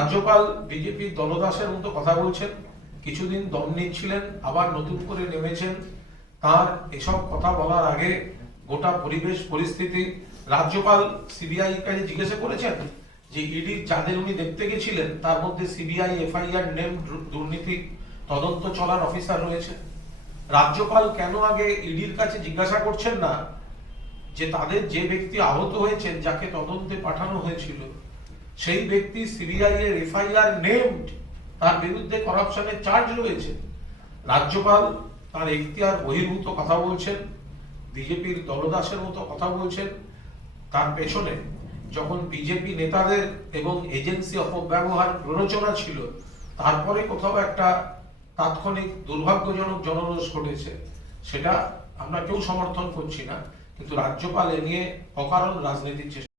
রাজ্যপাল বিজেপির দলদাসের মতো কথা বলছেন, কিছুদিন দম নিচ্ছিলেন, আবার নতুন করে নেমেছেন। তার এসব কথা বলার আগে গোটা পরিবেশ পরিস্থিতি রাজ্যপাল সিবিআই কাছে জিজ্ঞাসা করেছেন যে ইডি যাদের উনি দেখতে গেছিলেন তার মধ্যে সিবিআই এফআইআর নেম দুর্নীতি তদন্ত চলার অফিসার রয়েছে। রাজ্যপাল কেন আগে ইডির কাছে জিজ্ঞাসা করছেন না যে তাদের যে ব্যক্তি আহত হয়েছেন, যাকে তদন্তে পাঠানো হয়েছিল, সেই ব্যক্তি সিবিআই এর এফআইআর নেমড, তার বিরুদ্ধে করাপশনের চার্জ রয়েছে। রাজ্যপাল তার এখতিয়ার বহির্ভূত কথা বলছেন, বিজেপির দলদাসের মতো কথা বলছেন। তার পেছনে যখন বিজেপি নেতাদের এবং এজেন্সি অপব্যবহার প্ররোচনা ছিল, তারপরে কোথাও একটা তাৎক্ষণিক দুর্ভাগ্যজনক জনরোষ ঘটেছে, সেটা আমরা কেউ সমর্থন করছি না, কিন্তু রাজ্যপাল এ নিয়ে অকারণ রাজনীতির চেষ্টা